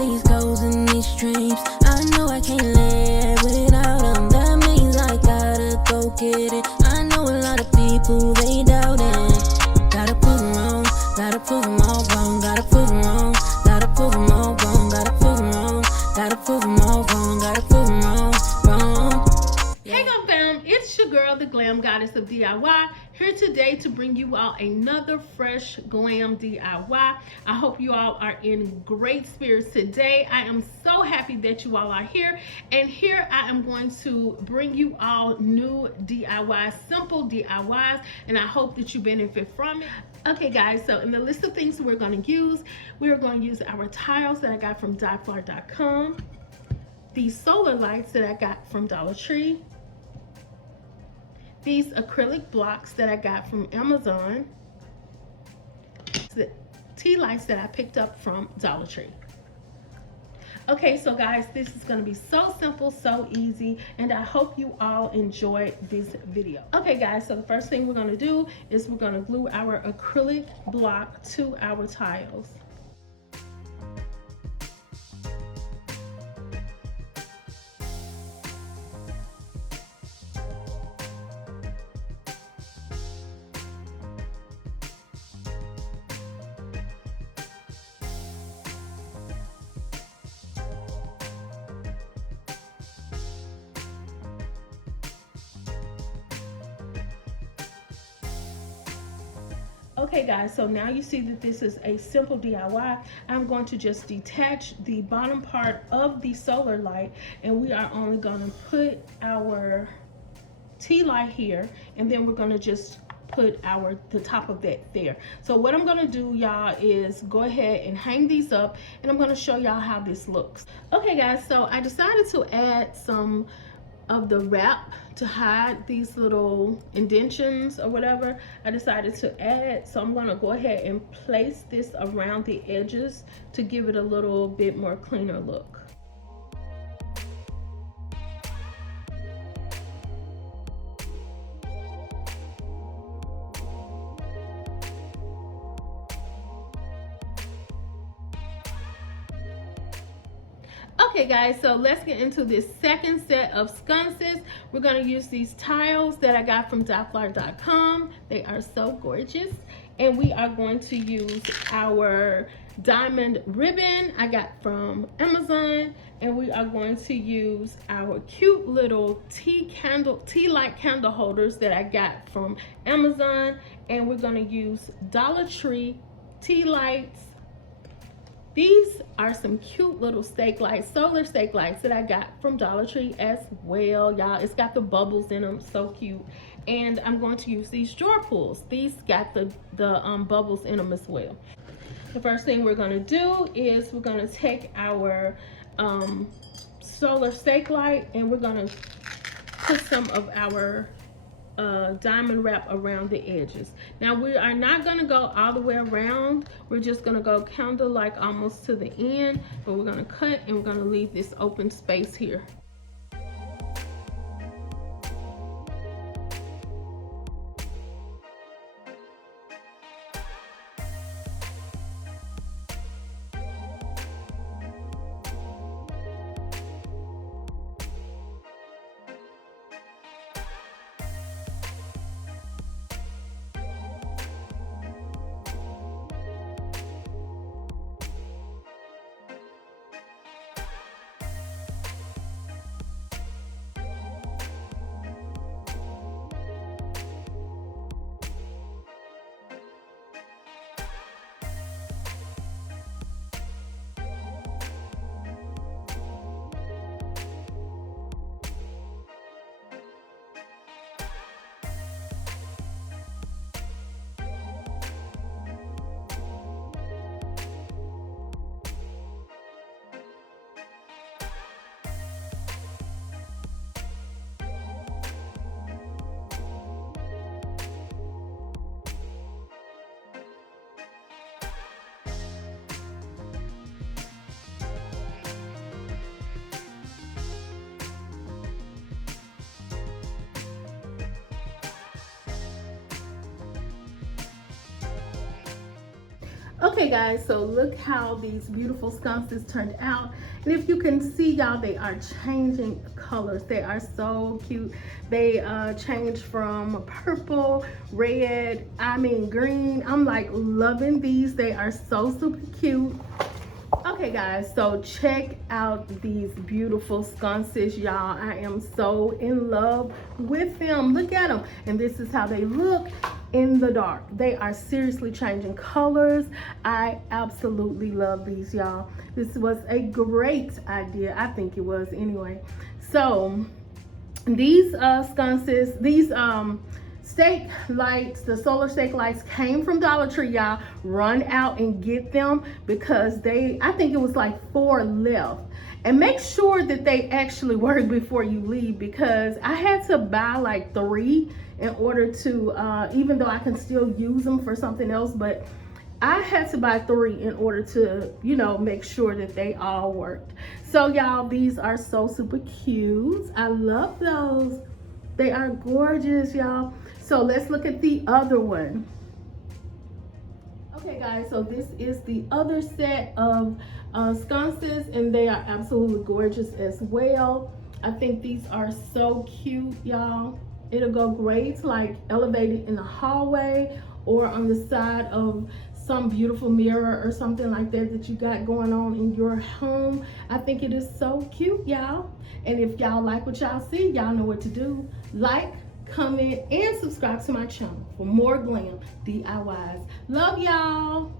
these goals and these dreams. I know I can't live without them. That means I gotta go get it. I know a lot of people, they doubt it. Gotta prove them wrong, gotta prove them all wrong. Gotta prove them wrong, gotta prove them all wrong. Gotta prove them wrong, gotta prove them all wrong. Gotta prove them wrong, wrong. Hey Glam fam, it's your girl, the Glam Goddess of DIY, here today to bring you all another fresh glam DIY. I hope you all are in great spirits today. I am so happy that you all are here, and here I am going to bring you all new DIYs, simple DIYs, and I hope that you benefit from it. Okay guys, so in the list of things we're going to use, we are going to use our tiles that I got from dollartree.com, these solar lights that I got from Dollar Tree, these acrylic blocks that I got from Amazon, the tea lights that I picked up from Dollar Tree. Okay, so guys, this is going to be so simple, so easy, and I hope you all enjoy this video. Okay guys, so the first thing we're going to do is we're going to glue our acrylic block to our tiles. Okay guys, so now you see that this is a simple DIY. I'm going to just detach the bottom part of the solar light, and we are only going to put our tea light here, and then we're going to just put the top of that there. So what I'm going to do, y'all, is go ahead and hang these up, and I'm going to show y'all how this looks. Okay guys, so I decided to add some of the wrap to hide these little indentions or whatever. I decided to add, so I'm going to go ahead and place this around the edges to give it a little bit more cleaner look. Okay guys, so let's get into this second set of sconces. We're going to use these tiles that I got from dollartree.com. They are so gorgeous. And we are going to use our diamond ribbon I got from Amazon. And we are going to use our cute little tea light candle holders that I got from Amazon. And we're going to use Dollar Tree tea lights. These are some cute little stake lights, solar stake lights that I got from Dollar Tree as well, y'all. It's got the bubbles in them, so cute. And I'm going to use these drawer pulls. These got the bubbles in them as well. The first thing we're going to do is we're going to take our solar stake light, and we're going to put some of our diamond wrap around the edges. Now we are not going to go all the way around. We're just going to go kind of like almost to the end, but we're going to cut and we're going to leave this open space here. Okay guys, so look how these beautiful sconces turned out. And if you can see, y'all, they are changing colors. They are so cute. They change from purple, red, I mean green. I'm like loving these. They are so super cute. Okay guys, so check out these beautiful sconces, y'all. I am so in love with them. Look at them. And this is how they look in the dark. They are seriously changing colors. I absolutely love these, y'all. This was a great idea. I think it was anyway. So these sconces, these stake lights, the solar stake lights came from Dollar Tree, y'all. Run out and get them because I think it was like 4 left. And make sure that they actually work before you leave, because I had to buy like 3 in order to, even though I can still use them for something else, but I had to buy 3 in order to, you know, make sure that they all worked. So y'all, these are so super cute. I love those. They are gorgeous, y'all. So let's look at the other one. Okay guys, so this is the other set of sconces, and they are absolutely gorgeous as well. I think these are so cute, y'all. It'll go great like elevated in the hallway or on the side of some beautiful mirror or something like that you got going on in your home. I think it is so cute, y'all. And if y'all like what y'all see, y'all know what to do. Like, comment, and subscribe to my channel for more glam DIYs. Love y'all.